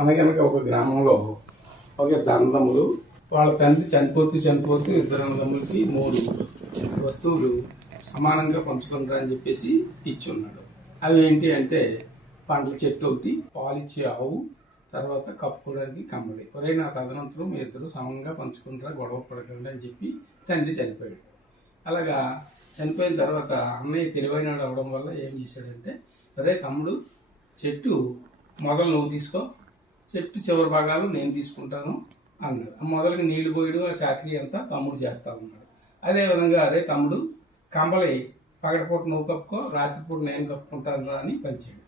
అనగనగా ఒక గ్రామంలో ఒక ఇద్దరు అన్నదమ్ములు వాళ్ళ తండ్రి చనిపోతూ ఇద్దరు అన్నదమ్ములకి 3 వస్తువులు సమానంగా పంచుకుంటారా అని చెప్పేసి ఇచ్చి ఉన్నాడు. అవి ఏంటి అంటే పండ్ల చెట్టు ఒకటి, పాలిచ్చే ఆవు, తర్వాత కప్పుకోవడానికి కమ్మలి. ఒరే నా తదనంతరం మీ ఇద్దరు సమంగా పంచుకుంటారా, గొడవ పడకండి అని చెప్పి తండ్రి చనిపోయాడు. అలాగా చనిపోయిన తర్వాత అన్నయ్య తెలివైనడు అవడం వల్ల ఏం చేశాడంటే, ఒరే తమ్ముడు చెట్టు మొదలు నువ్వు తీసుకో, చెట్టు చివరి భాగాలు నేను తీసుకుంటాను అన్నాడు. మొదలకి నీళ్లు పోయడం ఆ చాకరీ అంతా తమ్ముడు చేస్తా ఉన్నాడు. అదేవిధంగా అరే తమ్ముడు కంబలి పగటిపూట నువ్వు కప్పుకో, రాత్రిపూట నేను కప్పుకుంటాను రా అని పంచాడు.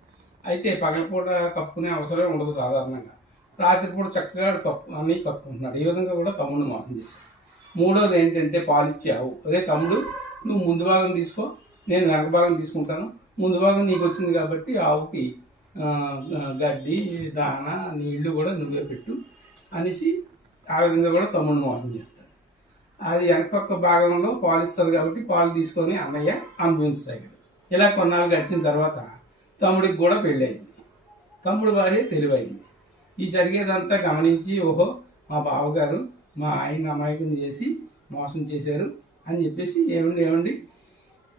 అయితే పగటిపూట కప్పుకునే అవసరం ఉండదు సాధారణంగా, రాత్రిపూట చక్కగా అన్నీ కప్పుకుంటున్నాడు. ఈ విధంగా కూడా తమ్ముడిని మోసం చేశాడు. మూడోది ఏంటంటే పాలిచ్చే ఆవు. అరే తమ్ముడు నువ్వు ముందు భాగం తీసుకో, నేను వెనక భాగం తీసుకుంటాను, ముందు భాగం నీకు వచ్చింది కాబట్టి ఆవుకి గడ్డి దాన నీళ్లు కూడా నువ్వే పెట్టు అనేసి ఆ విధంగా కూడా తమ్ముడిని మోసం చేస్తాడు. అది వెనకపక్క భాగంలో పాలు ఇస్తుంది కాబట్టి పాలు తీసుకొని అన్నయ్య అనుభవించసాగాడు. ఇలా కొన్నాళ్ళు గడిచిన తర్వాత తమ్ముడికి కూడా పెళ్ళయింది. తమ్ముడు భార్య తెలివైంది. ఈ జరిగేదంతా గమనించి ఓహో మా బావగారు మా ఆయన అమాయకుని చేసి మోసం చేశారు అని చెప్పేసి ఏమండి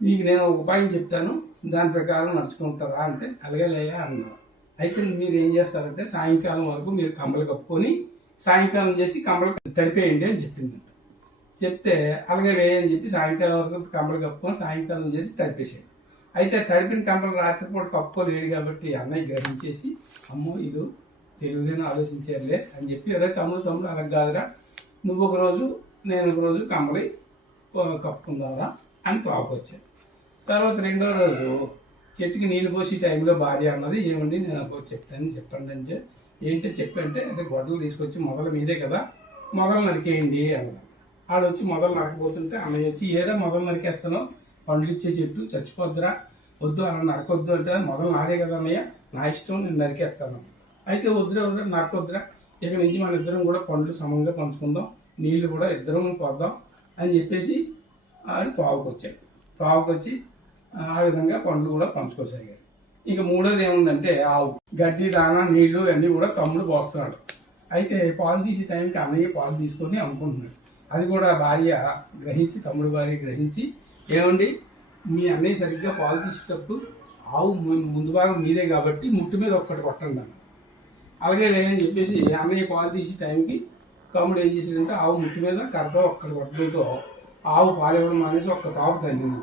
మీకు నేను ఒక ఉపాయం చెప్తాను, దాని ప్రకారం నడుచుకుంటారా అంటే అలాగే లేయా అన్నారు. అయితే మీరు ఏం చేస్తారంటే సాయంకాలం వరకు మీరు కంబలు కప్పుకొని సాయంకాలం చేసి కంబలు తడిపేయండి అని చెప్పింది. చెప్తే అలాగే వేయని చెప్పి సాయంకాలం వరకు కంబలు కప్పుకొని సాయంకాలం చేసి తడిపేసాడు. అయితే తడిపిన కంబలు రాత్రిపూట కప్పుకోలేడు కాబట్టి అన్నయ్య గ్రహించేసి అమ్మో ఇది తెలివిగానే ఆలోచించారులే అని చెప్పి అరే తమ్ముడు అలా కాదురా, నువ్వు ఒక రోజు నేను ఒక రోజు కంబలి కప్పుకుందారా అని తోపొచ్చాను. తర్వాత రెండో రోజు చెట్టుకి నీళ్ళు పోసి టైంలో భార్య అన్నది ఏమండి నేను ఒక చెప్పండి అంటే ఏంటో చెప్పంటే అదే గొడ్డలు తీసుకొచ్చి మొదల మీదే కదా మొదలు నరికేయండి అన్నది. ఆడు వచ్చి మొదలు నరకపోతుంటే అన్నయ్య వచ్చి ఏదో మొదలు నరికేస్తాను, పండ్లు ఇచ్చే చెట్టు చచ్చిపోద్దురా, వద్దు అలా నరకొద్దు అంటే మొదలు నాదే కదా అన్నయ్య, నా ఇష్టం నేను నరికేస్తాను. అయితే వద్దురా నరకొద్దురా, ఇక నుంచి మన ఇద్దరం కూడా పండ్లు సమంగా పంచుకుందాం, నీళ్లు కూడా ఇద్దరం పోద్దాం అని చెప్పేసి ఆడు తోవకొచ్చి ఆ విధంగా పండ్లు కూడా పంచుకోసాగారు. ఇక మూడోది ఏముందంటే ఆవు గడ్డి దానా నీళ్లు అన్నీ కూడా తమ్ముడు పోస్తున్నాడు. అయితే పాలు తీసే టైంకి అన్నయ్య పాలు తీసుకొని అమ్ముకుంటున్నాడు. అది కూడా భార్య గ్రహించి తమ్ముడు భార్య గ్రహించి ఏమండి మీ అన్నయ్య సరిగ్గా పాలు తీసేటప్పుడు ఆవు ముందు భాగం మీదే కాబట్టి ముట్టు మీద ఒక్కటి కొట్టండి అన్న. అలాగే లేదని చెప్పేసి అన్నయ్య పాలు తీసే టైంకి తమ్ముడు ఏం చేశాడంటే ఆవు ముట్టు మీద కర్రతో ఒక్కటి కొట్టడంతో ఆవు పాలు ఇవ్వడం మానేసి ఒక్క తాపు తగ్గింది.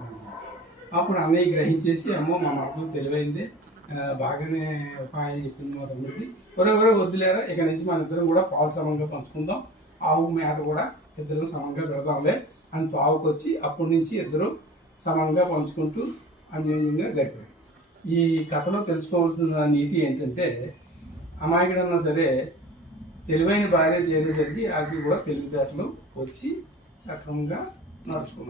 అప్పుడు అన్నయ్య గ్రహించేసి అమ్మో మా మరదలు తెలివైందే, బాగానే ఉపాయం చెప్పింది మా తమ్ముడికి, ఒరే వద్దులేరా ఇక నుంచి మన ఇద్దరం కూడా పాలు సమంగా పంచుకుందాం, ఆవు మేత కూడా ఇద్దరు సమంగా పెడదాంలే అని తావుకొచ్చి అప్పటి నుంచి ఇద్దరు సమంగా పంచుకుంటూ అన్యోన్యంగా గడిపారు. ఈ కథలో తెలుసుకోవాల్సిన నీతి ఏంటంటే అమాయకుడన్నా సరే తెలివైన భార్య చేరేసరికి వాటికి కూడా తెలివితేటలు వచ్చి సక్రమంగా నడుచుకున్నారు.